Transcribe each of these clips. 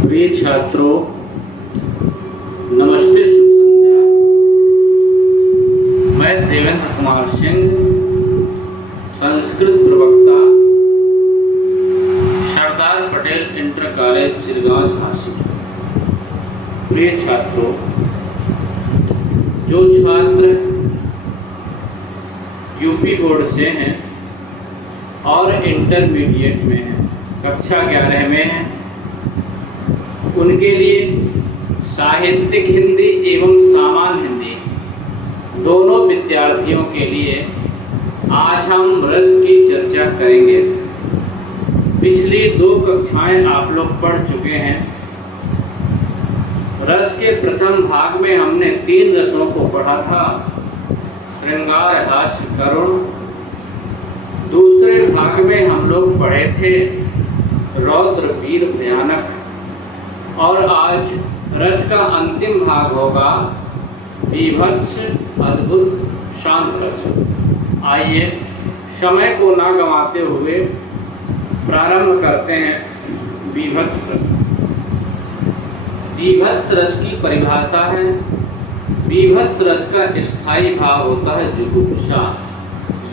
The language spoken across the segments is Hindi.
प्रिय छात्रों, नमस्ते, शुभ संध्या। मैं देवेंद्र कुमार सिंह, संस्कृत प्रवक्ता, सरदार पटेल इंटर कॉलेज चिरगांव झांसी। प्रिय छात्रों, जो छात्र यूपी बोर्ड से हैं और इंटरमीडिएट में हैं, कक्षा 11 में हैं, उनके लिए साहित्यिक हिंदी एवं सामान्य हिंदी दोनों विद्यार्थियों के लिए आज हम रस की चर्चा करेंगे। पिछली 2 कक्षाएं आप लोग पढ़ चुके हैं। रस के प्रथम भाग में हमने 3 रसों को पढ़ा था, श्रृंगार, हास्य, करुण। दूसरे भाग में हम लोग पढ़े थे रौद्र, वीर, भयानक। और आज रस का अंतिम भाग होगा बीभत्स, अद्भुत, शांत रस। आइए समय को ना गंवाते हुए प्रारंभ करते हैं बीभत्स रस। बीभत्स रस की परिभाषा है, बीभत्स रस का स्थायी भाव होता है जुगुप्सा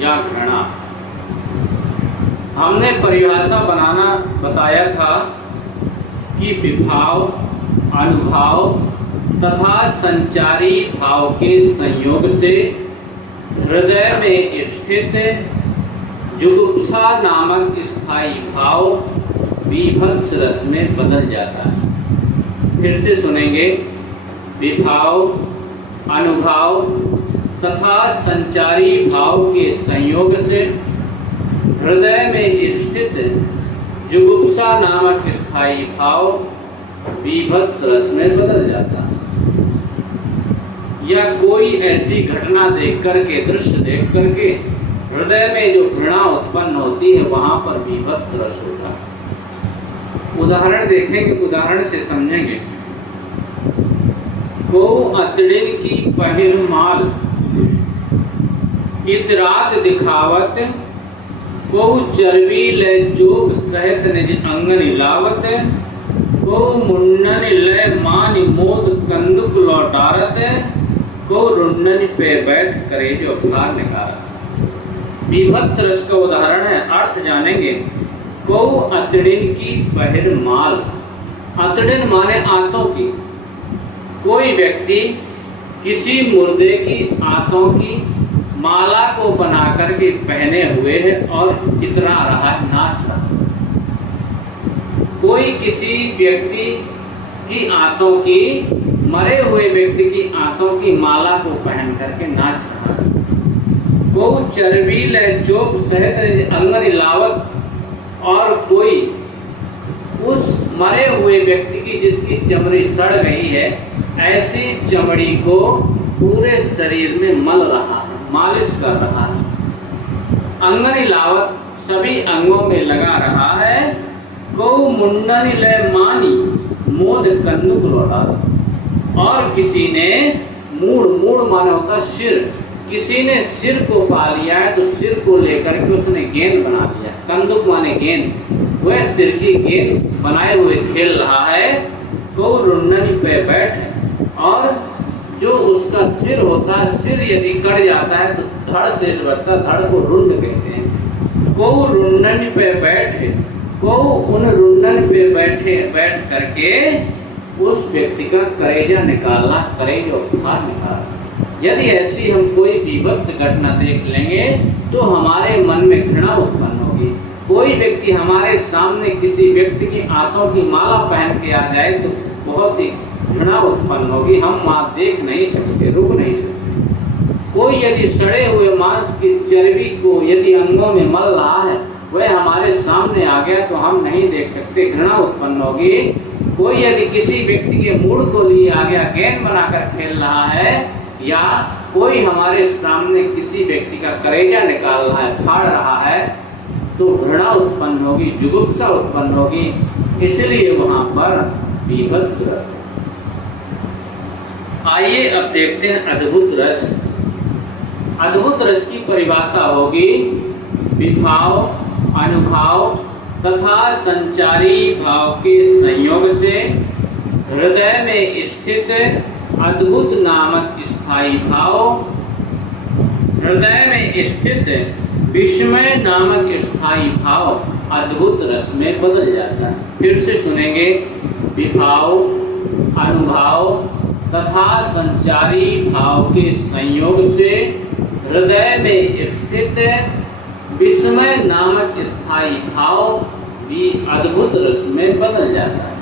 या घृणा। हमने परिभाषा बनाना बताया था कि विभाव, अनुभाव तथा संचारी भाव के संयोग से हृदय में स्थित जुगुप्सा नामक स्थायी भाव बीभत्स रस में बदल जाता है। फिर से सुनेंगे, विभाव, अनुभाव तथा संचारी भाव के संयोग से हृदय में स्थित जुगुप्सा नामक स्थायी भाव बीभत्स रस में बदल जाता है। या कोई ऐसी घटना देख करके, दृश्य देख करके हृदय में जो घृणा उत्पन्न होती है, वहां पर बीभत्स रस होता है। उदाहरण देखेंगे, उदाहरण से समझेंगे। को अतड़िन की पहिर माल, इतरात दिखावत, को चर्बी ले जोग सहित निज अंगन लावत, को मुंडन ले मान मोद कंदुक लौटारत, को रुंडन पे बैठ करे जो भार निकारत। बीभत्स रस का उदाहरण है, अर्थ जानेंगे। को अतड़िन की पहिर माल, अतड़िन माने आंतों की। कोई व्यक्ति किसी मुर्दे की आंतों की माला को बना करके पहने हुए है और इतना रहा, नाच रहा। कोई किसी व्यक्ति की आंतों की, मरे हुए व्यक्ति की आंतों की माला को पहन करके नाच रहा है। को चर्बी ले चोप सहित अंगन लावत, और कोई उस मरे हुए व्यक्ति की जिसकी चमड़ी सड़ गई है, ऐसी चमड़ी को पूरे शरीर में मल रहा है, मालिश कर रहा है। अंगन लावत, सभी अंगों में लगा रहा है। गौ मुंडन ले मानी मोद कंदुक लौटा, और किसी ने मूड़ माना होता सिर, किसी ने सिर को पा लिया है तो सिर को लेकर के उसने गेंद बना लिया। कंदुक माने गेंद, वह सिर की गेंद बनाए हुए खेल रहा है। गौ रुंडन पे बैठ, और जो उसका सिर होता है, सिर यदि कट जाता है तो धड़ से बचता, धड़ को रुंड कहते हैं। को रुंडन पे बैठे, को उन रुंडन पे बैठ करके उस व्यक्ति का कलेजा निकालना, कलेजा बाहर निकालना। यदि ऐसी हम कोई बीभत्स घटना देख लेंगे तो हमारे मन में घृणा उत्पन्न होगी। कोई व्यक्ति हमारे सामने किसी व्यक्ति की आंतों की माला पहन के आ जाए तो बहुत ही घृणा उत्पन्न होगी। हम वहां देख नहीं सकते, रुक नहीं सकते। कोई यदि सड़े हुए मांस की चर्बी को यदि अंगों में मल रहा है, वह हमारे सामने आ गया तो हम नहीं देख सकते, घृणा उत्पन्न होगी। कोई यदि किसी व्यक्ति के मूड को लिए आ गया, गेंद बनाकर खेल रहा है, या कोई हमारे सामने किसी व्यक्ति का कलेजा निकाल रहा है, फाड़ रहा है, तो घृणा उत्पन्न होगी, जुगुप्सा उत्पन्न होगी। इसलिए वहां पर बीभत्स रस। आइए अब देखते हैं अद्भुत रस। अद्भुत रस की परिभाषा होगी विभाव, अनुभाव तथा संचारी भाव के संयोग से हृदय में स्थित अद्भुत नामक स्थायी भाव, हृदय में स्थित विस्मय नामक स्थायी भाव अद्भुत रस में बदल जाता है। फिर से सुनेंगे। विभाव, अनुभाव तथा संचारी भाव के संयोग से हृदय में स्थित विस्मय नामक स्थायी भाव भी अद्भुत रस में बदल जाता है।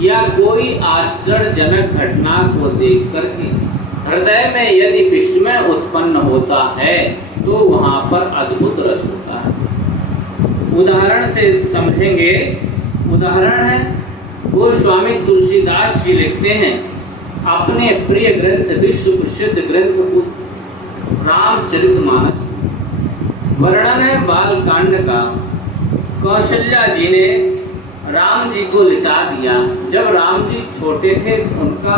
या कोई आश्चर्यजनक घटना को देख करके हृदय में यदि विस्मय उत्पन्न होता है तो वहां पर अद्भुत रस होता है। उदाहरण से समझेंगे। उदाहरण है, गोस्वामी तुलसीदास जी लिखते हैं अपने प्रिय ग्रंथ, विश्व प्रसिद्ध ग्रंथ रामचरितमानस। वर्णन है बालकांड का। कौशल्या जी ने राम जी को लिटा दिया। जब राम जी छोटे थे, उनका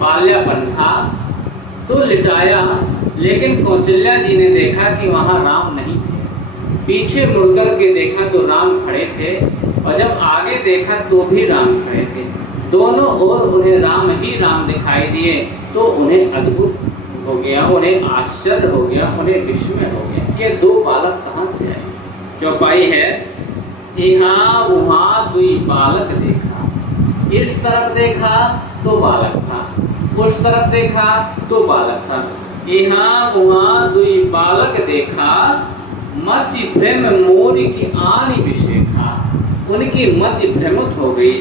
बाल्यापन था, तो लिटाया, लेकिन कौशल्या जी ने देखा कि वहां राम नहीं थे। पीछे मुड़कर के देखा तो राम खड़े थे, और जब आगे देखा तो भी राम खड़े थे। दोनों ओर उन्हें राम ही राम दिखाई दिए, तो उन्हें अद्भुत हो गया, उन्हें आश्चर्य हो गया, उन्हें विस्मय हो गया। ये दो बालक कहाँ से आए? चौपाई है, यहाँ वहां दुई बालक देखा। इस तरफ देखा तो बालक था, उस तरफ देखा तो बालक था। यहाँ वहां दुई बालक देखा, मति भ्रम मोर की आनी विशेखा। उनकी मति भ्रमित हो गई।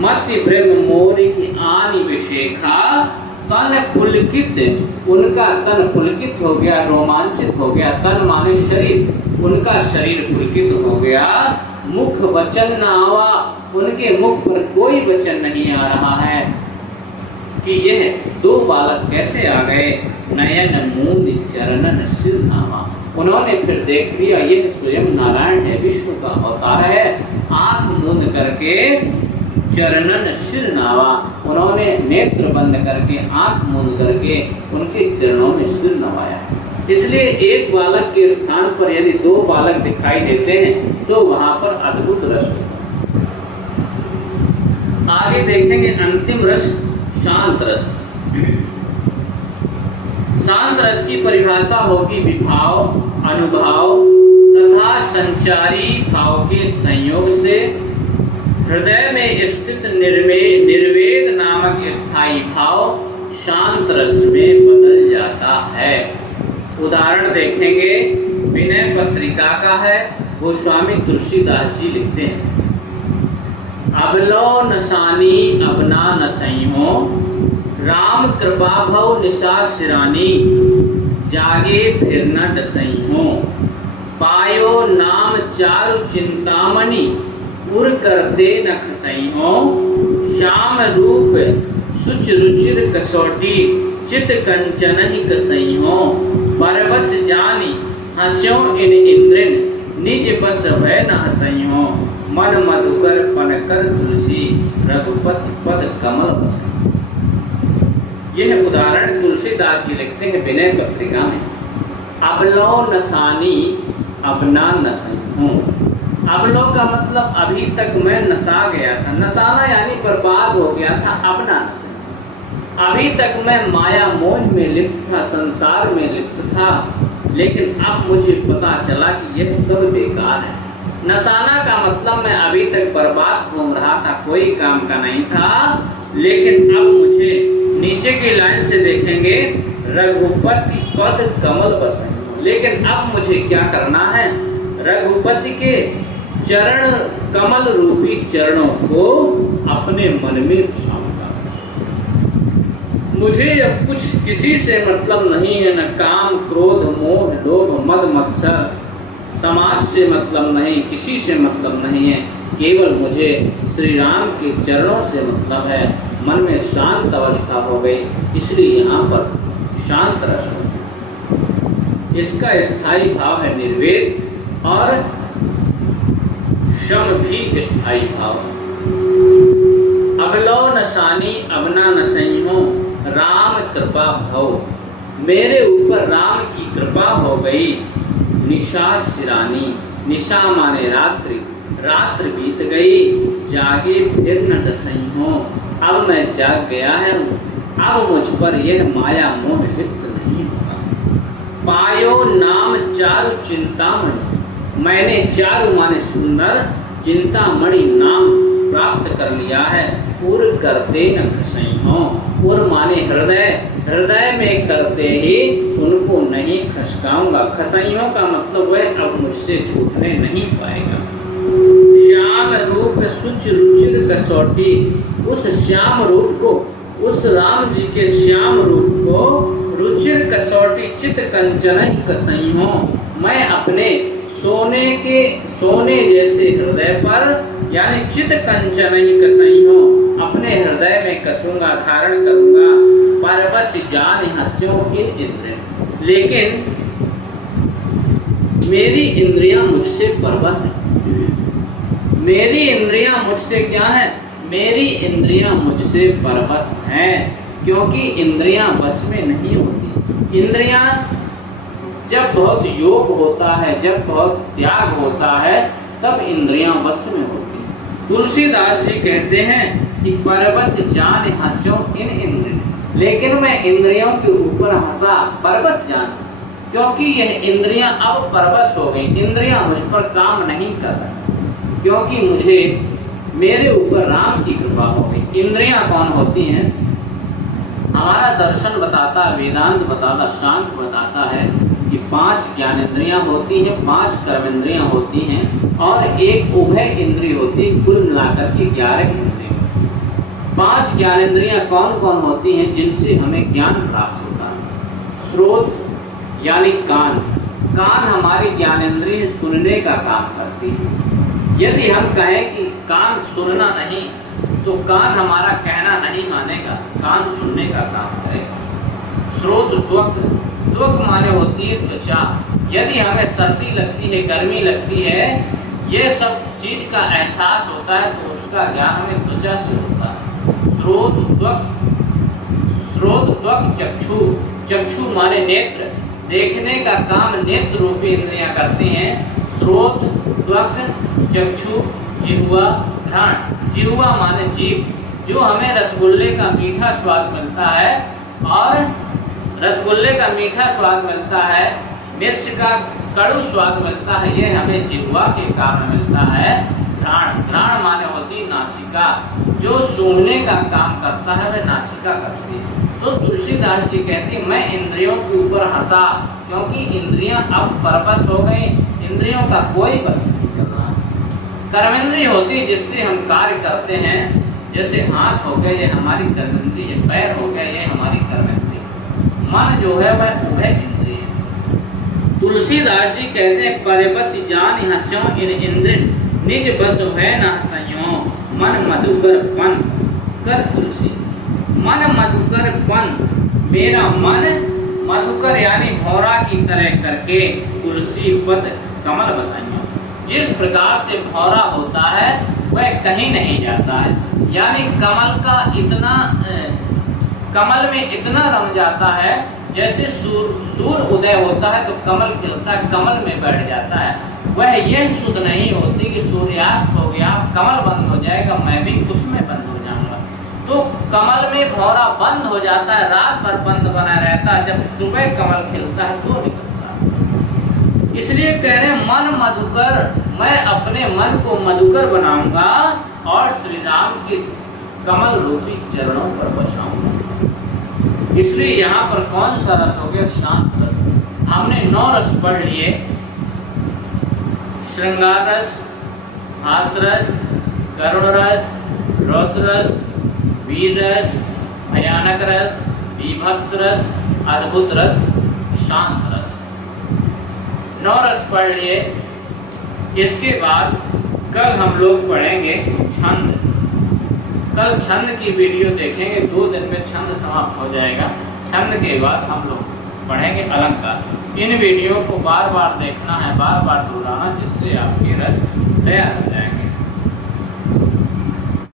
मति भ्रम मोर की आनी विशेखा, तन पुलकित, उनका तन पुलकित हो गया, रोमांचित हो गया। तन माने शरीर, उनका शरीर पुलकित हो गया। मुख वचन न आवा, उनके मुख पर कोई वचन नहीं आ रहा है कि यह दो बालक कैसे आ गए। नयन मूंद चरणन सिर नामा, उन्होंने फिर देख लिया यह स्वयं नारायण है, विष्णु का अवतार है। आंख मूंद करके चरणन सिर नावा, उन्होंने नेत्र बंद करके, आंख मूंद करके उनके चरणों में सिर नवाया। इसलिए एक बालक के स्थान पर यदि दो बालक दिखाई देते हैं तो वहां पर अद्भुत रस होता है। आगे देखेंगे अंतिम रस, शांत रस। शांत रस की परिभाषा होगी विभाव, अनुभाव तथा संचारी भाव के संयोग से हृदय में स्थित निर्वेद नामक स्थायी भाव शांत रस में बदल जाता है। उदाहरण देखेंगे। विनय पत्रिका का है, गोस्वामी तुलसीदास जी लिखते हैं, अबलो नसानी अबना नसइहो, राम कृपा भव निशा सिरानी, जागे फिर न डसइहो, पायो नाम चारु चिंतामणि, उर करते न खसइहो, श्याम रूप सुच रुचिर कसौटी, चित कंचन ही कसइहो, परबस जानी हस्यो इन इंद्रिन, निज बस भय न हसइहो, मन मधुकर पनकर तुलसी, रघुपति पद कमल बस। यह उदाहरण तुलसीदास जी लिखते हैं विनय पत्रिका में। अबलो नसानी अबना नसइहो। अबलो का मतलब अभी तक मैं नसा गया था। नसाना यानी बर्बाद हो गया था, अपना नसा। अभी तक मैं माया मोह में लिप्त था, संसार में लिप्त था, लेकिन अब मुझे पता चला कि यह सब बेकार है। नसाना का मतलब मैं अभी तक बर्बाद घूम रहा था, कोई काम का नहीं था, लेकिन अब मुझे नीचे की लाइन से देखेंगे, रघुपति पद कमल बस। लेकिन अब मुझे क्या करना है? रघुपति के चरण कमल रूपी चरणों को अपने मन में शामिल। मुझे अब कुछ किसी से मतलब नहीं है, न काम क्रोध मोह लोभ मद मत्सर, समाज से मतलब नहीं, किसी से मतलब नहीं है, केवल मुझे श्री राम के चरणों से मतलब है। मन में शांत अवस्था हो गई, इसलिए यहाँ पर शांत रस हो। इसका स्थायी भाव है निर्वेद, और शम भी स्थायी भाव। अबलो नसानी अबना नसइहो, राम कृपा भव, मेरे ऊपर राम की कृपा हो गई। निशा सिरानी, निशा माने रात्रि, रात्रि बीत गई। जागे फिर न दसई हो। अब मैं जाग गया है, अब मुझ पर यह माया मोह लिप्त नहीं होगा। पायो नाम चारु चिंतामणि, मैंने चारु माने सुंदर, चिंतामणि नाम प्राप्त कर लिया है। उर करते न खसई हो, उर माने हृदय, हृदय में करते ही उनको नहीं खसकाऊंगा। खसइयों का मतलब वह अब मुझसे छूटने नहीं पाएगा। श्याम रूप सुच रुचिर कसौटी, उस श्याम रूप को, उस राम जी के श्याम रूप को रुचिर कसौटी चित कंचन कसई हो। मैं अपने सोने जैसे हृदय पर यानी चित कंचन कसई हो, अपने हृदय में कसूंगा, धारण करूंगा। परवश जान हस्यों के इंद्रिय, लेकिन मेरी इंद्रियां मुझसे परवश है। मेरी इंद्रियां मुझसे क्या है? मेरी इंद्रियां मुझसे परवश हैं, क्योंकि इंद्रियां बस में नहीं होती। इंद्रियां जब बहुत योग होता है, जब बहुत त्याग होता है, तब इंद्रियां बस में होती। तुलसीदास जी कहते हैं कि परवश जान हंस्यों इन इंद्रिय, लेकिन मैं इंद्रियों के ऊपर हंसा, परवश जान, क्योंकि यह इंद्रियां अब परवश हो गई। इंद्रियां मुझ पर काम नहीं कर रही, क्योंकि मुझे मेरे ऊपर राम की कृपा हो गई। इंद्रियां कौन होती हैं? हमारा दर्शन बताता है, वेदांत बताता, शांत बताता है कि 5 ज्ञानेंद्रियां होती हैं, 5 कर्मेंद्रियां होती हैं और एक उभय इंद्रिय होती है। कुल मिलाकर के 11 इंद्रिय। 5 ज्ञानेंद्रियां कौन कौन होती हैं जिनसे हमें ज्ञान प्राप्त होता है? स्रोत यानी कान, कान हमारी ज्ञानेंद्रिय सुनने का काम करती है। यदि हम कहें कि कान सुनना नहीं, तो कान हमारा कहना नहीं मानेगा, कान सुनने का काम करेगा। स्रोत त्वक, त्वक माने होती है त्वचा। यदि हमें सर्दी लगती है, गर्मी लगती है, ये सब चीज का एहसास होता है, तो उसका ज्ञान हमें त्वचा से होता है। स्रोत त्वक, स्रोत त्वक चक्षु, चक्षु माने नेत्र, देखने का काम नेत्र रूपी इंद्रियां करती हैं। स्रोत त्वक चक्षु जिह्वा घ्राण, जिह्वा माने जीभ, जो हमें रसगुल्ले का मीठा स्वाद मिलता है, और रसगुल्ले का मीठा स्वाद मिलता है, मिर्च का कड़ू स्वाद मिलता है, ये हमें जिह्वा के कारण मिलता है। घ्राण, घ्राण माने होती नासिका, जो सूंघने का काम करता है वह नासिका करती है। तो तुलसीदास जी कहते हैं मैं इंद्रियों के ऊपर हंसा, क्योंकि इंद्रियां अब परवश हो गई, इंद्रियों का कोई बस नहीं कर रहा। कर्मेंद्रिय होती है जिससे हम कार्य करते हैं, जैसे हाथ हो गए ये हमारी कर्मेंद्रिय, पैर हो गए ये हमारी कर्मेंद्रिय, मन जो है वह उभय इंद्रिय है। तुलसीदास जी कहते हैं परवश जान हस्यों इन इंद्रिय, निज बस है न हस्यों, मन मधुकर पन कर तुलसी। मन मधुकर पन, मेरा मन मधुकर यानी भौरा की तरह करके तुलसी पद कमल बसाइयों। जिस प्रकार से भौरा होता है वह कहीं नहीं जाता है, यानी कमल का इतना, कमल में इतना रम जाता है, जैसे सूर्य उदय होता है तो कमल खिलता है, कमल में बैठ जाता है। वह यह सुध नहीं होती कि सूर्यास्त हो गया, कमल बंद हो जाएगा, मैं भी उसमें बंद हो जाऊंगा। तो कमल में भौरा बंद हो जाता है, रात भर बंद बना रहता है, जब सुबह कमल खिलता है तो निकलता है। इसलिए कह रहे हैं मन मधुकर, मैं अपने मन को मधुकर बनाऊंगा और श्री राम के कमल रूपी चरणों पर बसाऊंगा। इसलिए यहाँ पर कौन सा रस हो गया? शांत रस। हमने 9 रस पढ़ लिए, श्रृंगार रस, हास रस, करुण रस, रौद्र रस, वीर रस, भयानक रस, विभत्स रस, अद्भुत रस, शांत रस। 9 रस पढ़ लिए। इसके बाद कल हम लोग पढ़ेंगे छंद। कल छंद की वीडियो देखेंगे, 2 दिन में छंद समाप्त हो जाएगा। छंद के बाद हम लोग पढ़ेंगे अलंकार। इन वीडियो को बार बार देखना है, बार बार दोहराना, जिससे आपके रस तैयार हो जाएगा।